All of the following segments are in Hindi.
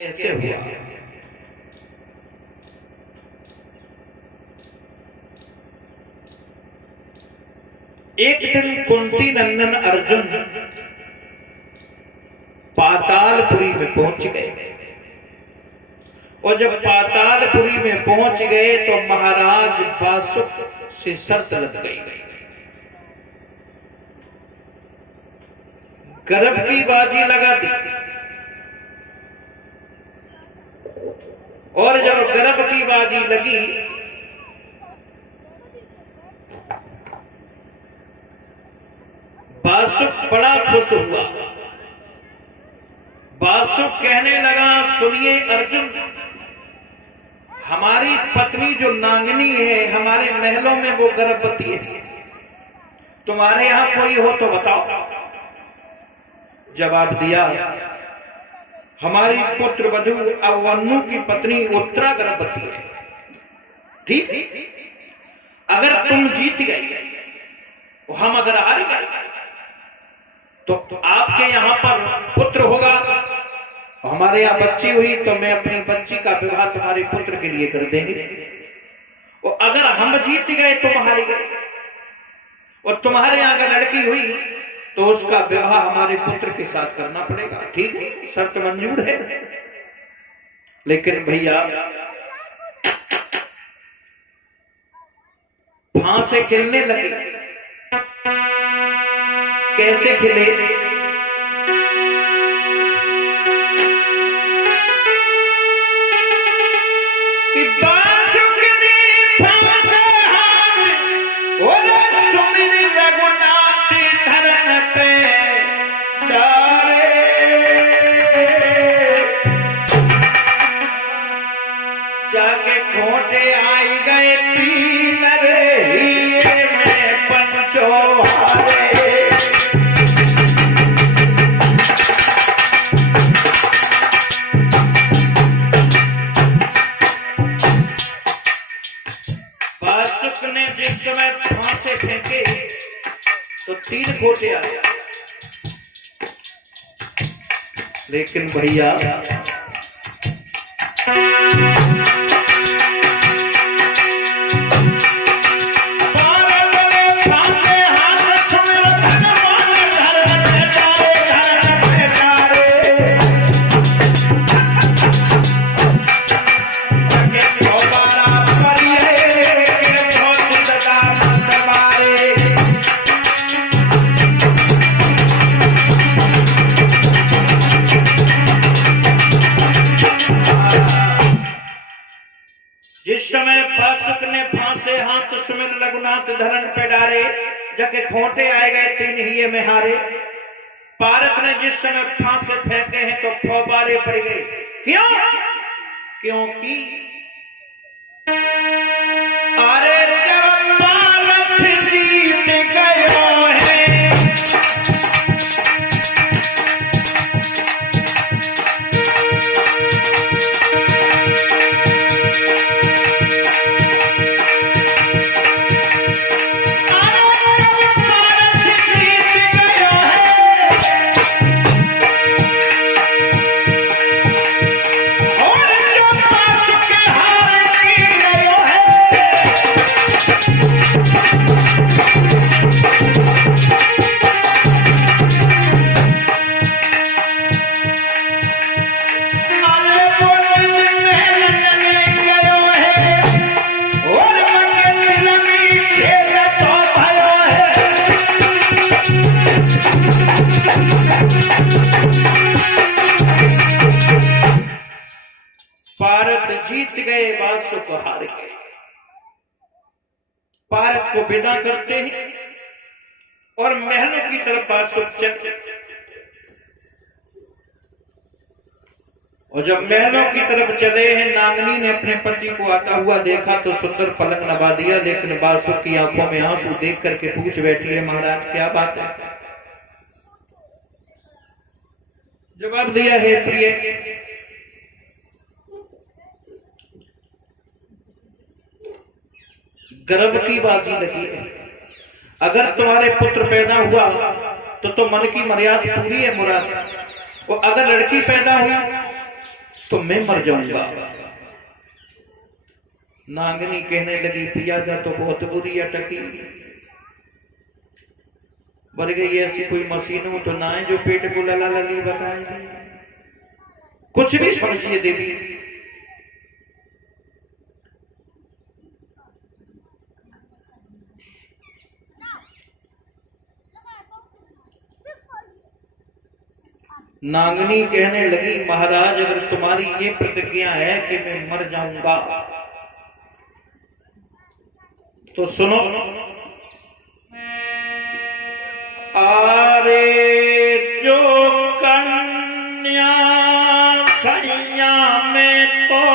ऐसे हुआ। एक दिन कुंती नंदन अर्जुन पातालपुरी में पहुंच गए और जब पातालपुरी में पहुंच गए तो महाराज बासुक से शर्त लग गई। गर्भ की बाजी लगा दी और जब गर्भ की बाजी लगी बासुक बड़ा खुश हुआ। बासुक कहने लगा, सुनिए अर्जुन, हमारी पत्नी जो नागिनी है हमारे महलों में वो गर्भवती है, तुम्हारे यहां कोई हो तो बताओ। जवाब दिया, हमारी पुत्र वधु अवन्नु की पत्नी उत्तरा गर्भवती है। ठीक, अगर तुम जीत गए हम अगर हार गए तो आपके यहां पर पुत्र होगा, हमारे यहां बच्ची हुई तो मैं अपनी बच्ची का विवाह तुम्हारे पुत्र के लिए कर देंगे। और अगर हम जीत गए तुम हार गए और तुम्हारे यहां अगर लड़की हुई तो उसका विवाह हमारे पुत्र के साथ करना पड़ेगा। ठीक है, शर्त मंजूर है। लेकिन भैया फांसे खिलने लगे। कैसे खिले? कि बासुक ने फांसे हाथ और सुमिर रघुनाथ धरन पे डारे। जाके खोटे आई गए तीन रही में पंचो हारे। जिस समय फांसे फेंके तो तीन खोटे आ गया। लेकिन भैया जिस समय बासुक ने फांसे हाथ सुमिर रघुनाथ धरन पे डारे, जके खोटे आए गए तीन हिये में हारे। पारत ने जिस समय फांसे फेंके हैं तो फौबारे पड़ गए। क्यों? क्योंकि अरे जब पारत जीत गयो है जीत गए, बासुक हार गए। पारत को विदा करते हैं और महलों की तरफ बासुक चले। और जब महलों की तरफ चले हैं, नागनी ने अपने पति को आता हुआ देखा तो सुंदर पलंग नवा दिया। लेकिन बासुक की आंखों में आंसू देख करके पूछ बैठी है, महाराज क्या बात है? जवाब दिया, है प्रिय, गर्भ की बाजी लगी है। अगर तुम्हारे पुत्र पैदा हुआ तो मन की मर्यादा पूरी है मुराद। और अगर लड़की पैदा हुई तो मैं मर जाऊंगा। नागनी कहने लगी पिया जा तो बहुत बुरी अटकी, बढ़ गई ऐसी कोई मशीनों तो ना है जो पेट को लला लली बसाएगी। कुछ भी समझिए देवी, नागनी कहने लगी महाराज अगर तुम्हारी ये प्रतिज्ञा है कि मैं मर जाऊंगा तो सुनो, आरे जो कन्या सैया में तो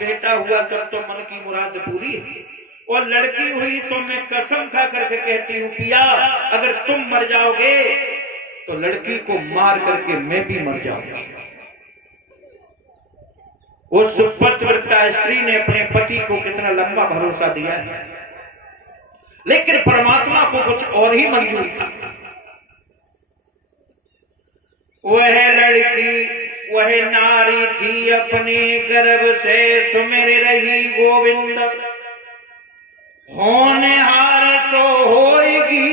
बेटा हुआ तब तो मन की मुराद पूरी है, और लड़की हुई तो मैं कसम खा करके कहती हूँ पिया अगर तुम मर जाओगे तो लड़की को मार करके मैं भी मर जाऊंगा। उस पतिव्रता स्त्री ने अपने पति को कितना लंबा भरोसा दिया है, लेकिन परमात्मा को कुछ और ही मंजूर था। वह लड़की वह नारी थी अपने गर्भ से सुमिर रही गोविंद, होनहार सो होएगी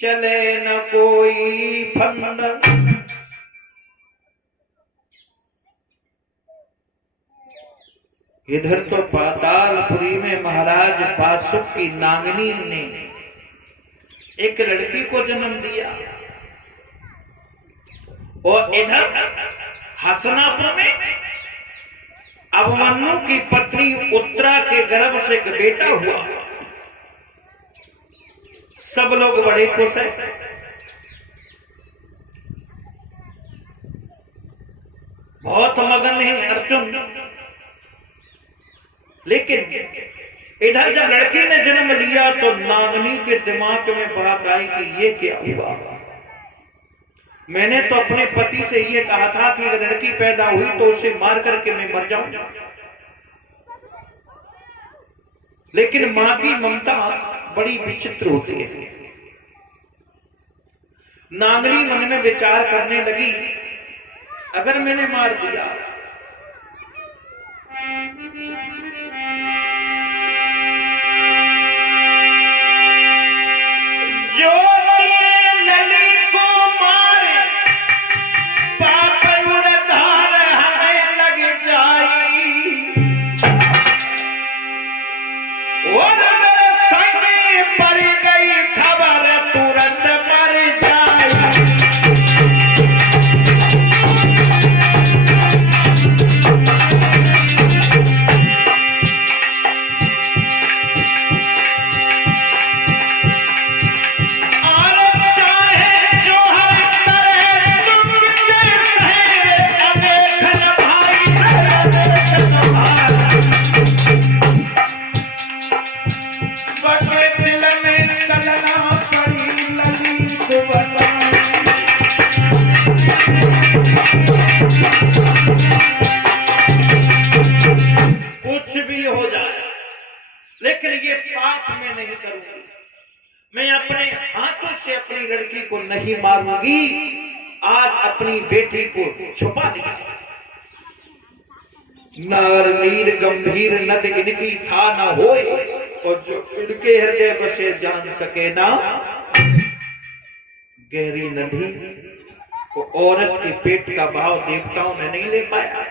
चले न कोई फंद। इधर तो पातालपुरी में महाराज बासुक की नागनी ने एक लड़की को जन्म दिया, और इधर हसनापुर में अभिमन्यु की पत्नी उत्तरा के गर्भ से एक बेटा हुआ। सब लोग बड़े खुश हैं। बहुत मगन है अर्जुन, लेकिन इधर जब लड़की ने जन्म लिया तो नागनी के दिमाग में बात आई कि ये क्या हुआ। मैंने तो अपने पति से ये कहा था कि अगर लड़की पैदा हुई तो उसे मार करके मैं मर जाऊंगा, लेकिन मां की ममता बड़ी विचित्र होती है। नागनी मन में विचार करने लगी अगर मैंने मार दिया जो लड़की को नहीं मारूंगी। आज अपनी बेटी को छुपा दिया, नार नीर गंभीर नद इनकी था न होए, और जो इनके हृदय बसे जान सके ना। गहरी नदी वो औरत के पेट का भाव देवताओं ने नहीं ले पाया।